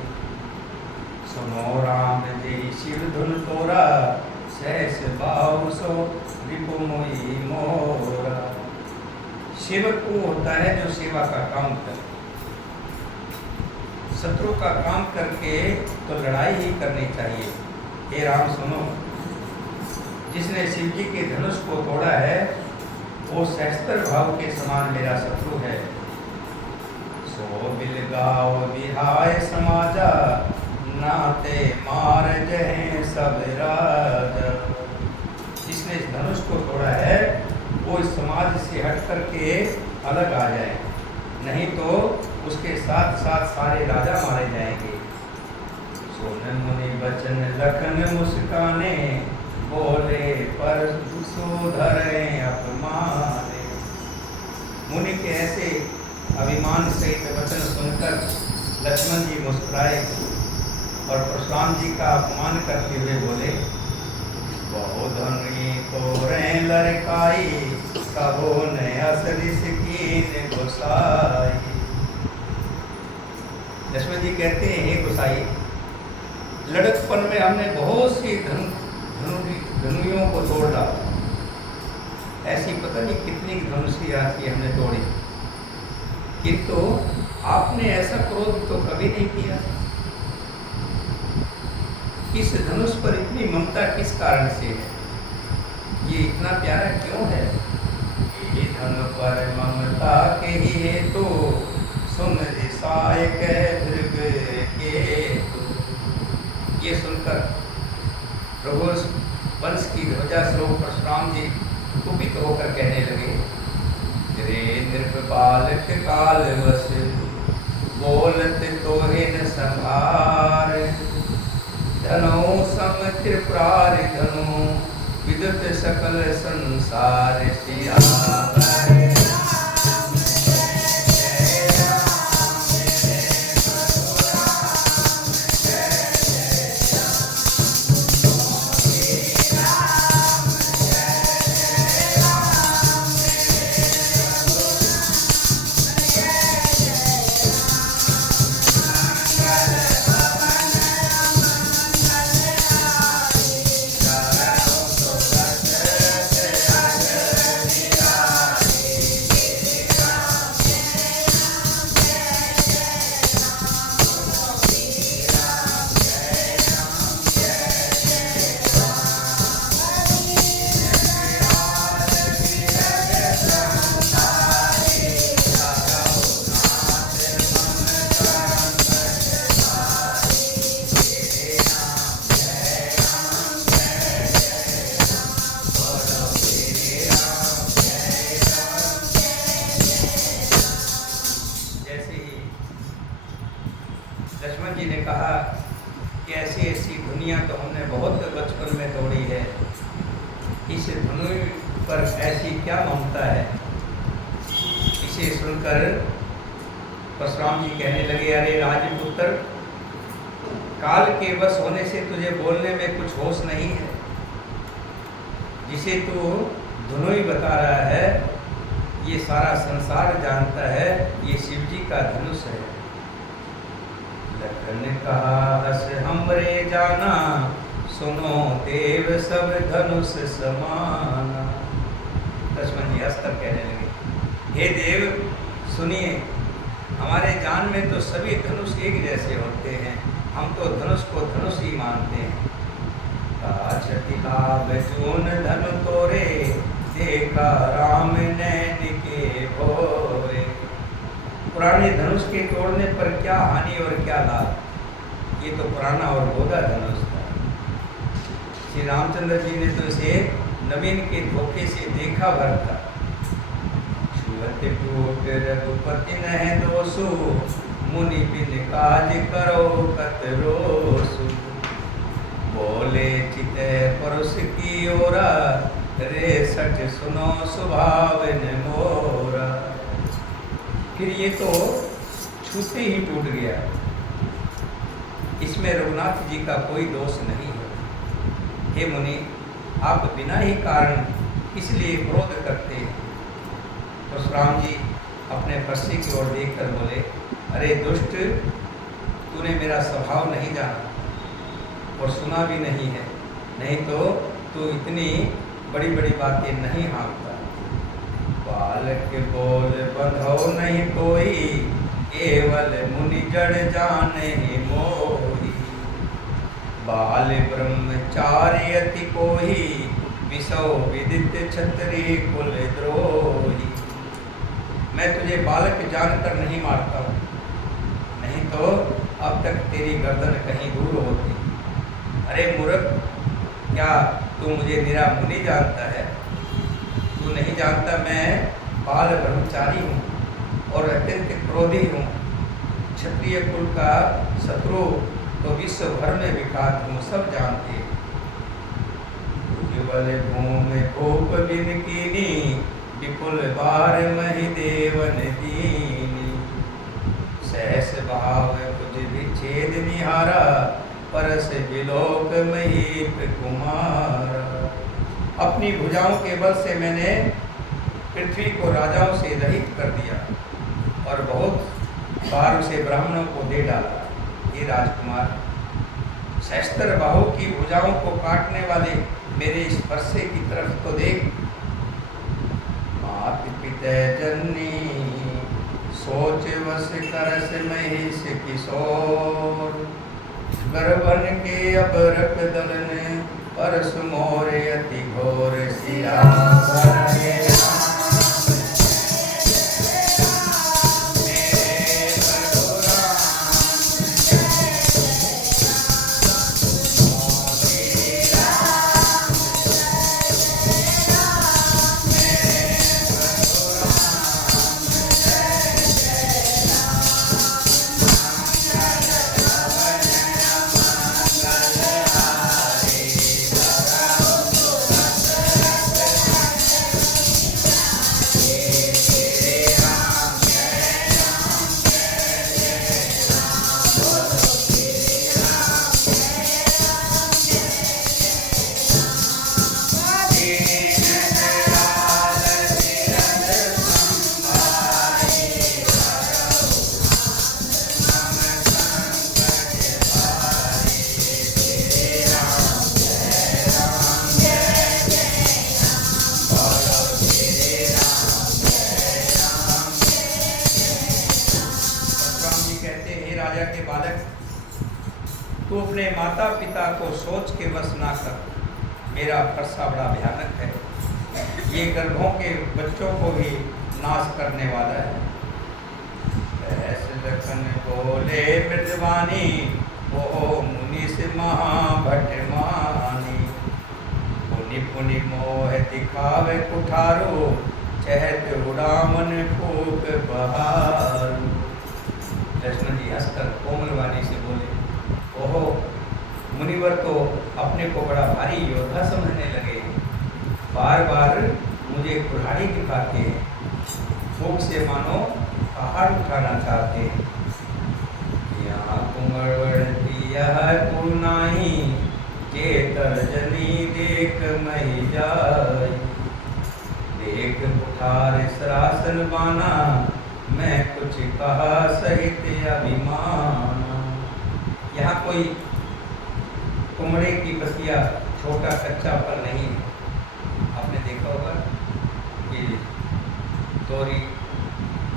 सुनो राम जी शिव धुन तोरा, सहस बाहु सो रिपु मोई मोरा। सेवक वो होता है जो सेवा का काम करे। शत्रु का काम करके तो लड़ाई ही करनी चाहिए। हे राम सुनो, जिसने शिव जी के धनुष को तोड़ा है वो सहस्त्र भाव के समान मेरा शत्रु है। सो बिलगाव विहाय समाजा, नाते मार जहे सब राजा। जिसने इस धनुष को तोड़ा है वो इस समाज से हट करके अलग आ जाए, नहीं तो उसके साथ साथ सारे राजा मारे जाएंगे। सोन मुनि बचन लखन मुस्काने, बोले पर सुधरे अपमाने। मुनि के ऐसे अभिमान सहित वचन सुनकर लक्ष्मण जी मुस्कुराए और परशुराम जी का अपमान करते हुए बोले, बहु धनी तोरे लड़काई, कहो न असरिस कीन गुसाई। लक्ष्मण जी कहते हैं, हे गुसाई, लड़कपन में हमने बहुत सी धनुइयों को तोड़ डाला, ऐसी पता नहीं कितनी धनुषियाँ थी हमने तोड़ी, किंतु आपने ऐसा क्रोध तो कभी नहीं किया। इस धनुष पर इतनी ममता किस कारण से है? ये इतना प्यारा क्यों है? ये धनु पर ममता के ही हेतु, सुन रिसाय कह भृग के तु। ये सुनकर प्रभु वंश की ध्वजा स्वरूप परशुराम जी कुपित होकर कहने लगे, रे नृपालक काल वश, बोलत तोहे न संभार। धनो सम त्रिपुरार धनु, विदुत सकल संसार सियावर। लक्ष्मण जी ने कहा कि ऐसी ऐसी दुनिया तो हमने बहुत बचपन में तोड़ी है, इस धनु पर ऐसी क्या ममता है? इसे सुनकर परशुराम जी कहने लगे, अरे राजपुत्र, काल के वश होने से तुझे बोलने में कुछ होश नहीं है। जिसे तू धनुई बता रहा है, ये सारा संसार जानता है, ये शिव जी का धनुष है। लखन कहा हस हमरे जाना, सुनो देव सब धनुष समाना। लक्ष्मण जी हंसकर कहने लगे, हे देव सुनिए, हमारे जान में तो सभी धनुष एक जैसे होते हैं, हम तो धनुष को धनुष ही मानते हैं। लाभ जून धनु तोरे, देखा राम नैन के भोरे। पुराने धनुष के तोड़ने पर क्या हानि और क्या लाभ? ये तो पुराना और गोदा धनुष था। श्री रामचंद्र जी ने तो इसे नवीन के धोखे से देखा भर था। छुअत टूट रघुपति नह दोषु, मुनि बिन काज करो कत रोसु। बोले चित परुष की ओरा, रे सच सुनो स्वभाव मोरा। फिर ये तो छूते ही टूट गया, इसमें रघुनाथ जी का कोई दोष नहीं है। हे मुनि, आप बिना ही कारण किस लिए क्रोध करते हैं? परशुराम जी अपने पर्सी की ओर देखकर बोले, अरे दुष्ट, तूने मेरा स्वभाव नहीं जाना और सुना भी नहीं है, नहीं तो तू इतनी बड़ी बड़ी बातें नहीं हाँकता। बालक बोल बंधो नहीं कोई, केवल मुनि जड़ जाने मोही। बाल ब्रह्मचारी अति कोई, विसौ विदित छतरी कुल द्रोही। मैं तुझे बालक जानकर नहीं मारता हूँ, नहीं तो अब तक तेरी गर्दन कहीं दूर होती। अरे मूर्ख, क्या तू मुझे निरा मुनि जानता है? तू नहीं जानता मैं बाल ब्रह्मचारी हूँ और अत्यंत क्रोधी हूँ। क्षत्रिय कुल का शत्रु तो विश्व भर में विख्यात हूँ, सब जानते हैं। उज्ज्वल भूमि कोप बिन कीनी, विपुल बार मही देवन दीनी। सहस भाव कुछ विच्छेद निहारा, परस विलोक महीप कुमार। अपनी भुजाओं के बल से मैंने पृथ्वी को राजाओं से रहित कर दिया और बहुत बार उसे ब्राह्मणों को दे डाला। ये राजकुमार, सहस्त्र बाहु की भुजाओं को काटने वाले मेरे इस फरसे की तरफ तो देख। मात पिता जननी सोच वस करस महिष किशोर। गर्भन के अब रख दलन, परस मोर अति घोर सिया। तू अपने माता पिता को सोच के बस ना कर, मेरा फरसा बड़ा भयानक है। ये गर्भों के बच्चों को भी नाश करने वाला है। ऐसे लखन बोले मृदवानी, ओ मुनि से महाभट मानी। पुनि पुनि मोह दिखावे कुठारो, चहत उड़ामन फूक बहारू। लक्ष्मण जी हंसकर कोमल वाणी से बोले, ओहो, मुनिवर तो अपने को बड़ा भारी योद्धा समझने लगे। बार बार मुझे कुल्हाड़ी दिखाते हैं, फूंक से मानो पहाड़ उठाना चाहते हैं। यहाँ कुंवरवर दिया कुल नाही, के तर्जनी देख मही जाय। देख कुठार सरासन बाना, मैं कुछ कहा सहित अभिमान। यहाँ कोई कुमड़े की बसिया छोटा कच्चा फल नहीं है। आपने देखा होगा कि तोरी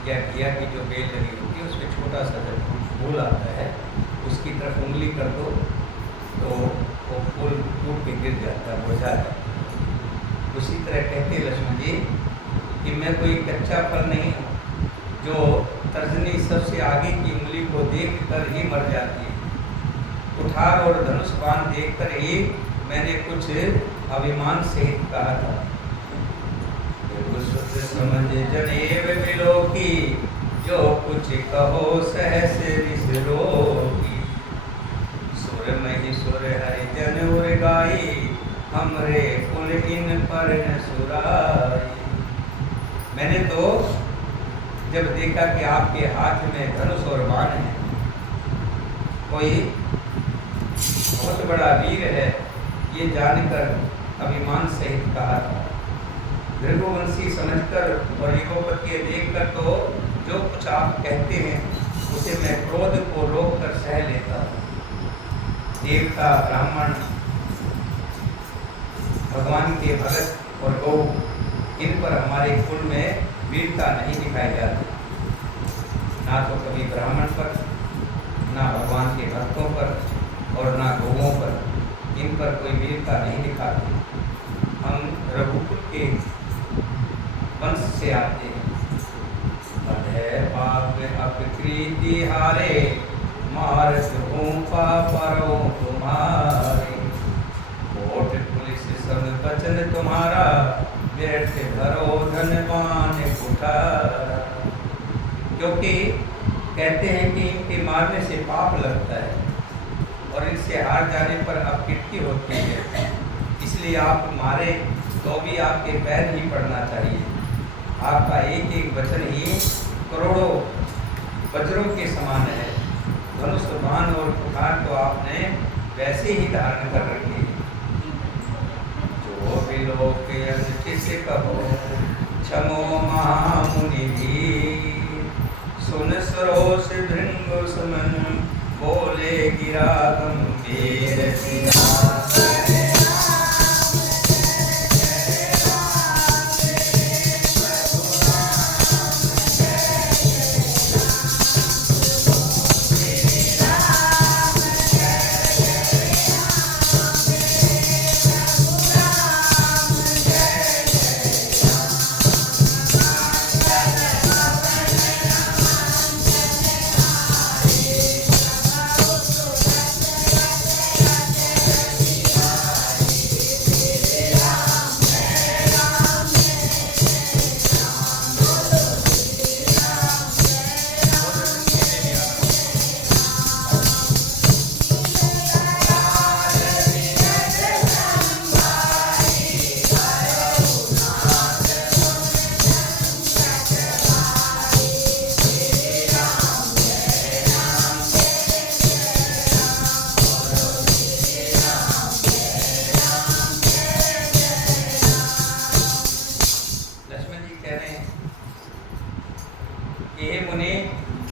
या घिया की जो बेल लगी होती है उसमें छोटा सा जब फूल आता है, उसकी तरफ उंगली कर दो तो वो फूल टूट के गिर जाता है, मुरझा जाता है। उसी तरह कहते हैं लक्ष्मण जी कि मैं कोई कच्चा फल नहीं हूँ जो तर्जनी सबसे आगे की उंगली को देख कर ही मर जाती है। कुठार और धनुष बाण देखकर ही मैंने कुछ अभिमान से कहा था। समझ जनेब बिलोकी, जो कुछ कहो सहस निसरोगी। सुर मही सुर हरिजन उर गाई, हमरे कुल इन पर न सुराई। मैंने तो जब देखा कि आपके हाथ में धनुष और बाण है, कोई बहुत बड़ा वीर है, ये जानकर अभिमान सहित कहा था। भृगुवंशी समझकर और युगोपत्य देखकर तो जो कुछ आप कहते हैं उसे मैं क्रोध को रोक कर सह लेता हूँ। देवता, ब्राह्मण, भगवान के भगत और गौ, इन पर हमारे कुल में वीरता नहीं दिखाई जाती। ना तो कभी ब्राह्मण पर, ना भगवान के भक्तों पर और ना गौओं पर, इन पर कोई वीरता नहीं दिखाती। हम के वंश से आते हैं। बधे पाप अपकृति हारे, मारत हूँ पापरो तुम्हारे। कोट पुलिस सब बचन तुम्हारा, व्यर्थ भरो धनवान कुठारा। क्योंकि कहते हैं कि इनके मारने से पाप लगता है और इनसे हार जाने पर अपकीर्ति होती है, इसलिए आप मारे तो भी आपके पैर ही पड़ना चाहिए। आपका एक एक वचन ही करोड़ों वज्रों के समान है। धनुष बाण और कुठार तो आपने वैसे ही धारण कर रखे हैं। जो भी लोग किसे कहो, क्षमो महामुनि धीर। सुन सरोष भृंग समन, बोले गिरा गंभीर।